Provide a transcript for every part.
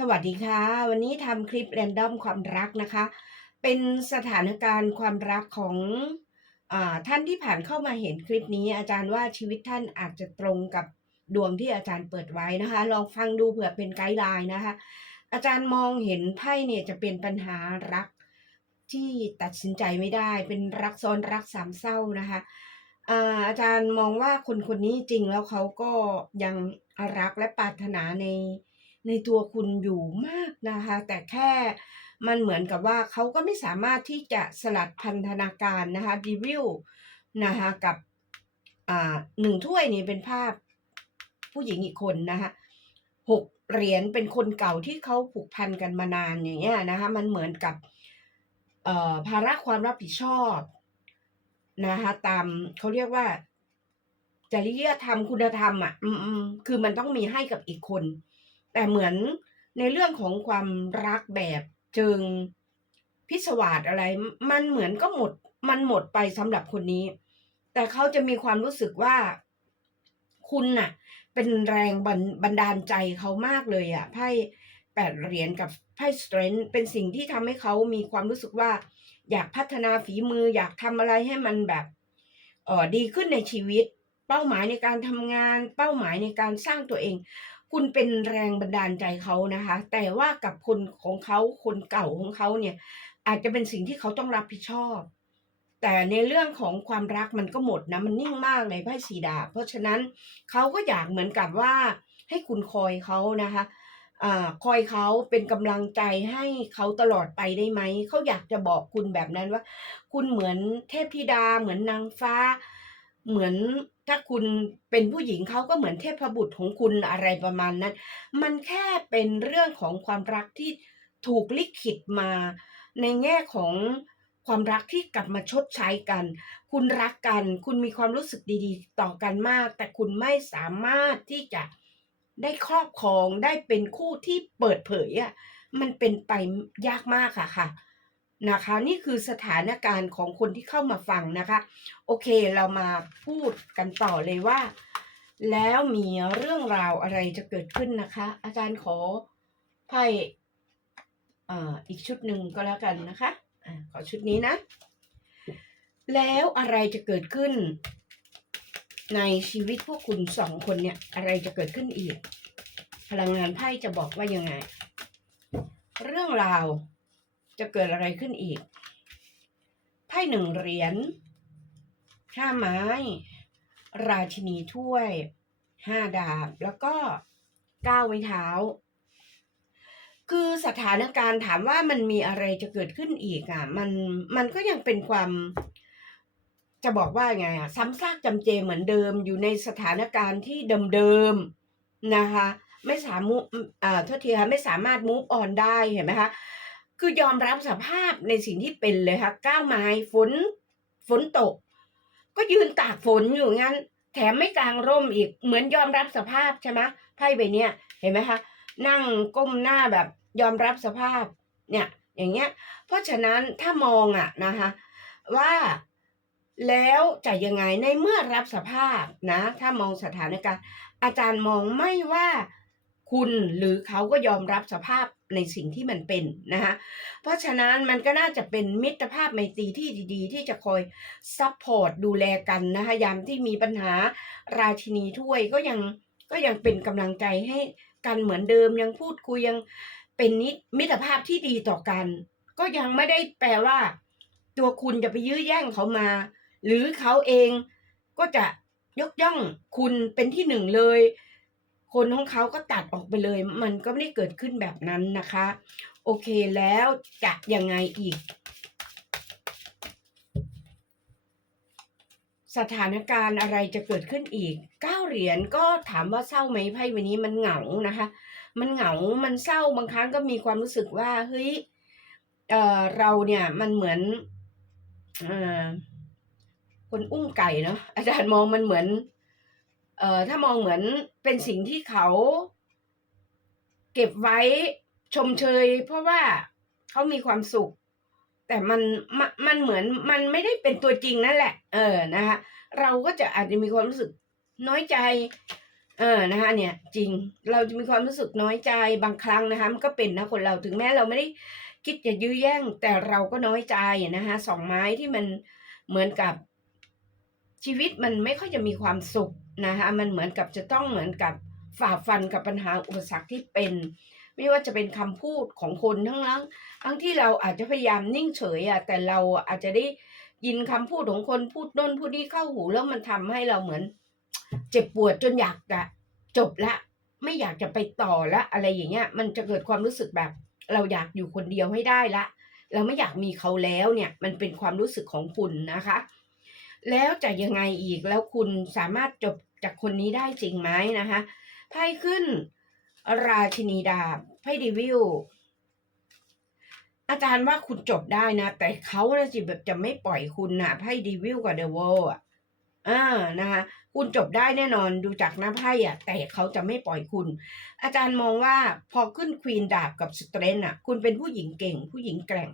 สวัสดีค่ะ วันนี้ทำคลิปแรนดอมความรักนะคะ เป็นสถานการณ์ความรักของอท่านที่ผ่านเข้ามาเห็นคลิปนี้ อาจารย์ว่าชีวิตท่านอาจจะตรงกับดวงที่อาจารย์เปิดไว้นะคะ ลองฟังดูเผื่อเป็นไกด์ไลน์นะคะ อาจารย์มองเห็นไพ่เนี่ยจะเป็นปัญหารักที่ตัดสินใจไม่ได้ เป็นรักซ้อนรักสามเศร้านะคะอาอาจารย์มองว่าคนคนนี้จริงแล้วเขาก็ยังรักและปรารถนาใน ในตัวคุณอยู่มากนะคะ แต่แค่มันเหมือนกับว่าเขาก็ไม่สามารถที่จะสลัดพันธนาการนะคะรีวิวนะคะกับอ่าหนึ่งถ้วยนี่เป็นภาพผู้หญิงอีกคนนะคะหกเหรียญเป็นคนเก่าที่เขาผูกพันกันมานานอย่างเงี้ยนะคะมันเหมือนกับเอ่อภาระความรับผิดชอบนะคะตามเขาเรียกว่าจริยธรรมคุณธรรมอะอืมอืมคือมันต้องมีให้กับอีกคน แต่เหมือนในเรื่องของความรักแบบเชิงพิศวาสอะไร มันเหมือนก็หมด มันหมดไปสำหรับคนนี้ แต่เขาจะมีความรู้สึกว่าคุณน่ะ เป็นแรงบันบันดาลใจเขามากเลยอะไพ่แปดเหรียญกับไพ่สเตรนเป็นสิ่งที่ทำให้เขามีความรู้สึกว่า อยากพัฒนาฝีมือ อยากทำอะไรให้มันแบบเออดีขึ้นในชีวิต เป้าหมายในการทำงาน เป้าหมายในการสร้างตัวเอง คุณเป็นแรงบันดาลใจเขานะคะ แต่ว่ากับคนของเขาคนเก่าของเขาเนี่ย อาจจะเป็นสิ่งที่เขาต้องรับผิดชอบ แต่ในเรื่องของความรักมันก็หมดนะ มันนิ่งมากในไพ่สีดา เพราะฉะนั้นเขาก็อยากเหมือนกับว่า ให้คุณคอยเขานะคะอ่าคอยเขาเป็นกำลังใจให้เขาตลอดไปได้ไหม เขาอยากจะบอกคุณแบบนั้นว่า คุณเหมือนเทพธิดาเหมือนนางฟ้า เหมือน ถ้าคุณเป็นผู้หญิงเขาก็เหมือนเทพบุตรของคุณอะไรประมาณนั้น มันแค่เป็นเรื่องของความรักที่ถูกลิขิตมา ในแง่ของความรักที่กลับมาชดใช้กัน คุณรักกัน คุณมีความรู้สึกดีๆ ต่อกันมาก แต่คุณไม่สามารถที่จะได้ครอบครองได้เป็นคู่ที่เปิดเผยอะ มันเป็นไปยากมากค่ะค่ะ นะคะ นี่คือสถานการณ์ของคนที่เข้ามาฟังนะคะ โอเคเรามาพูดกันต่อเลยว่า แล้วมีเรื่องราวอะไรจะเกิดขึ้นนะคะ อาจารย์ขอไพ่ออีกชุดหนึ่งก็แล้วกันนะคะอขอชุดนี้นะ แล้วอะไรจะเกิดขึ้น ในชีวิตพวกคุณสองคนเนี่ย อะไรจะเกิดขึ้นอีก พลังงานไพ่จะบอกว่ายังไง เรื่องราว จะเกิดอะไรขึ้นอีก ไพ่หนึ่งเหรียญห้าไม้ ราชินีถ้วยห้าดาบ แล้วก็เก้าไม้เท้า คือสถานการณ์ถามว่ามันมีอะไรจะเกิดขึ้นอีกอะ มันมันก็ยังเป็นความจะบอกว่าไงอะซ้ำซากจำเจเหมือนเดิมอยู่ในสถานการณ์ที่เดิมๆนะคะ ไม่สามารถอ่าทษทีค่ะไม่สามารถ move on ได้เห็นไหมคะ คือยอมรับสภาพในสิ่งที่เป็นเลยค่ะก้าวไม้ฝนฝนตก ก็ยืนตากฝนอยู่งั้น แถมไม่กลางร่มอีกเหมือนยอมรับสภาพใช่ไหมไพ่ใบเนี้ยเห็นไหมคะนั่งก้มหน้าแบบยอมรับสภาพเนี่ยอย่างเงี้ย เพราะฉะนั้นถ้ามองอะนะคะว่าแล้วจะยังไงในเมื่อรับสภาพนะ ถ้ามองสถานการณ์อาจารย์มองไม่ว่าคุณหรือเขาก็ยอมรับสภาพ ในสิ่งที่มันเป็นนะคะเพราะฉะนั้นมันก็น่าจะเป็นมิตรภาพไมตรีที่ดีๆ ที่จะคอยซัพพอร์ตดูแลกันนะคะยามที่มีปัญหาราชินีถ้วยก็ยังก็ยังเป็นกำลังใจให้กันเหมือนเดิมยังพูดคุยยังเป็นนิมิตรภาพที่ดีต่อกัน ก็ยังไม่ได้แปลว่า ตัวคุณจะไปยื้อแย่งเขามา หรือเขาเองก็จะยกย่องคุณเป็นที่หนึ่งเลย คนของเขาก็ตัดออกไปเลย มันก็ไม่ได้เกิดขึ้นแบบนั้นนะคะ โอเคแล้วจะยังไงอีก สถานการณ์อะไรจะเกิดขึ้นอีกเก้าเหรียญก็ถามว่าเศร้าไหมไพ่วันนี้มันเหงานะคะ มันเหงา มันเศร้าบางครั้งก็มีความรู้สึกว่าเฮ้ยเออเราเนี่ยมันเหมือนอคนอุ้มไก่เนาะอาจารย์มองมันเหมือน เอ่อถ้ามองเหมือนเป็นสิ่งที่เขาเก็บไว้ชมเชย เพราะว่าเขามีความสุข แต่มันมนมันเหมือนมันไม่ได้เป็นตัวจริงนั่นแหละ เออนะคะเราก็จะอาจจะมีความรู้สึกน้อยใจ เออนะคะเนี่ย จริงเราจะมีความรู้สึกน้อยใจบางครั้งนะคะมันก็เป็นนะคนเราถึงแม้เราไม่ได้คิดจะยื้อแย่ง แต่เราก็น้อยใจนะคะสองไม้ที่มันเหมือนกับชีวิตมันไม่ค่อยจะมีความสุข นะคะมันเหมือนกับจะต้องเหมือนกับฝ่าฟันกับปัญหาอุปสรรคที่เป็น ไม่ว่าจะเป็นคำพูดของคนทั้งนั้นทั้งที่เราอาจจะพยายามนิ่งเฉยอะแต่เราอาจจะได้ยินคำพูดของคนพูดโน้นพูดนี่เข้าหูแล้วมันทำให้เราเหมือน เจ็บปวดจนอยากจะจบละไม่อยากจะไปต่อละอะไรอย่างเงี้ย มันจะเกิดความรู้สึกแบบ เราอยากอยู่คนเดียวให้ได้ละ เราไม่อยากมีเขาแล้วเนี่ย มันเป็นความรู้สึกของคุณนะคะ แล้วจะยังไงอีกแล้วคุณสามารถจบ จากคนนี้ได้จริงไหมนะคะไพ่ขึ้น ราชินีดาบไพ่ดีวิลอาจารย์ว่าคุณจบได้นะ แต่เขานะจิแบบจะไม่ปล่อยคุณนะไพ่ดีวิลกับเดวอลอะอ่านะคะคุณจบได้แน่นอนดูจากหน้าไพ่อะ แต่เขาจะไม่ปล่อยคุณ อาจารย์มองว่าพอขึ้นควีนดาบกับสเตรนอะ คุณเป็นผู้หญิงเก่ง ผู้หญิงแกร่ง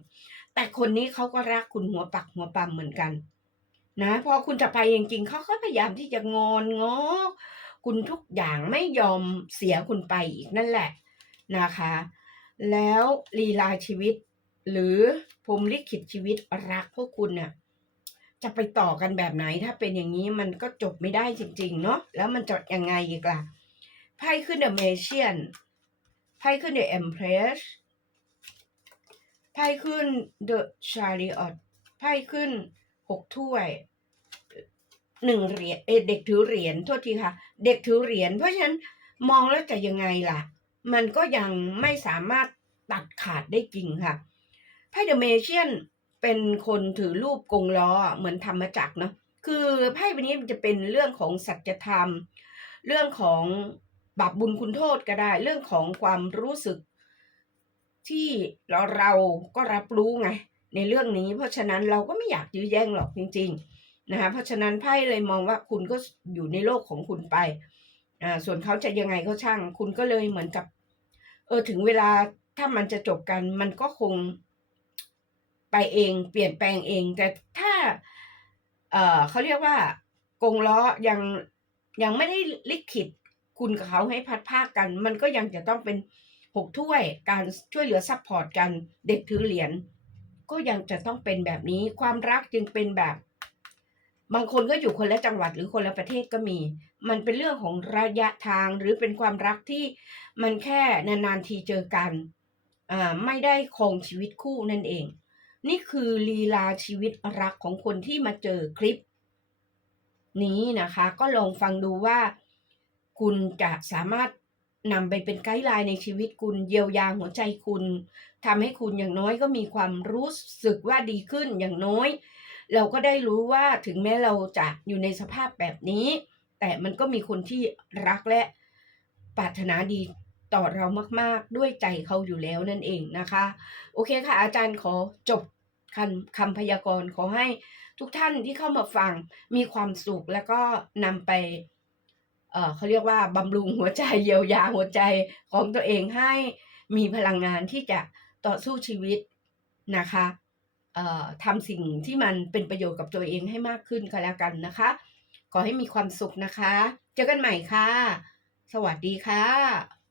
แต่คนนี้เขาก็รักคุณหัวปักหัวปั๊มเหมือนกัน นะพอคุณจะไปจริงๆเขาก็พยายามที่จะงอนงอ คุณทุกอย่างไม่ยอมเสียคุณไปอีกนั่นแหละนะคะ แล้วลีลาชีวิต หรือพรมลิขิตชีวิตรักพวกคุณน่ะจะไปต่อกันแบบไหนถ้าเป็นอย่างนี้มันก็จบไม่ได้จริงๆเนาะแล้วมันจะยังไงอีกล่ะไพ่ขึ้นเดอะเมเชียนไพ่ขึ้นเดอะเอ็มเพรสไพ่ขึ้นเดอะชาริออตไพ่ขึ้น หกถ้วยหนึ่งเหรียญเเด็กถือเหรียญโทษทีค่ะ เด็กถือเหรียญเพราะฉะนั้นมองแล้วจะยังไงล่ะ มันก็ยังไม่สามารถตัดขาดได้จริงค่ะไพ่เดอะเมเชียนเป็นคนถือรูปกงล้อเหมือนธรรมจักรเนาะคือไพ่ใบนี้มันจะเป็นเรื่องของสัจธรรม เรื่องของบาปบุญคุณโทษก็ได้ เรื่องของความรู้สึกที่เราเราก็รับรู้ไง ในเรื่องนี้ เพราะฉะนั้นเราก็ไม่อยากยื้อแย่งหรอกจริง ๆนะคะเพราะฉะนั้นไพ่เลยมองว่าคุณก็อยู่ในโลกของคุณไปอ่าส่วนเขาจะยังไงก็ช่าง คุณก็เลยเหมือนกับ เออถึงเวลาถ้ามันจะจบกัน มันก็คงไปเอง เปลี่ยนแปลงเอง แต่ถ้า เออเขาเรียกว่ากงล้อยังยังไม่ได้ลิขิตคุณกับเขาให้พัดภาคกัน มันก็ยังจะต้องเป็นหกถ้วยการช่วยเหลือซัพพอร์ตกันเด็กถือเหรียญ ก็ยังจะต้องเป็นแบบนี้ ความรักจึงเป็นแบบ บางคนก็อยู่คนละจังหวัดหรือคนละประเทศก็มี มันเป็นเรื่องของระยะทางหรือเป็นความรักที่มันแค่นานๆทีเจอกันอ่าไม่ได้คงชีวิตคู่นั่นเอง นี่คือลีลาชีวิตรักของคนที่มาเจอคลิป นี้นะคะ ก็ลองฟังดูว่า คุณจะสามารถ นำไปเป็นไกด์ไลน์ในชีวิตคุณเยียวยาหัวใจคุณทำให้คุณอย่างน้อยก็มีความรู้สึกว่าดีขึ้นอย่างน้อย เราก็ได้รู้ว่าถึงแม้เราจะอยู่ในสภาพแบบนี้ แต่มันก็มีคนที่รักและปรารถนาดีต่อเรามาก ๆ ด้วยใจเขาอยู่แล้วนั่นเองนะคะ โอเคค่ะ อาจารย์ขอจบคำคำพยากรณ์ขอให้ทุกท่านที่เข้ามาฟังมีความสุขแล้วก็นำไป เออเขาเรียกว่าบำรุงหัวใจเยียวยาหัวใจของตัวเองให้มีพลังงานที่จะต่อสู้ชีวิตนะคะเออทำสิ่งที่มันเป็นประโยชน์กับตัวเองให้มากขึ้นก็แล้วกันนะคะ ขอให้มีความสุขนะคะ เจอกันใหม่ค่ะ สวัสดีค่ะ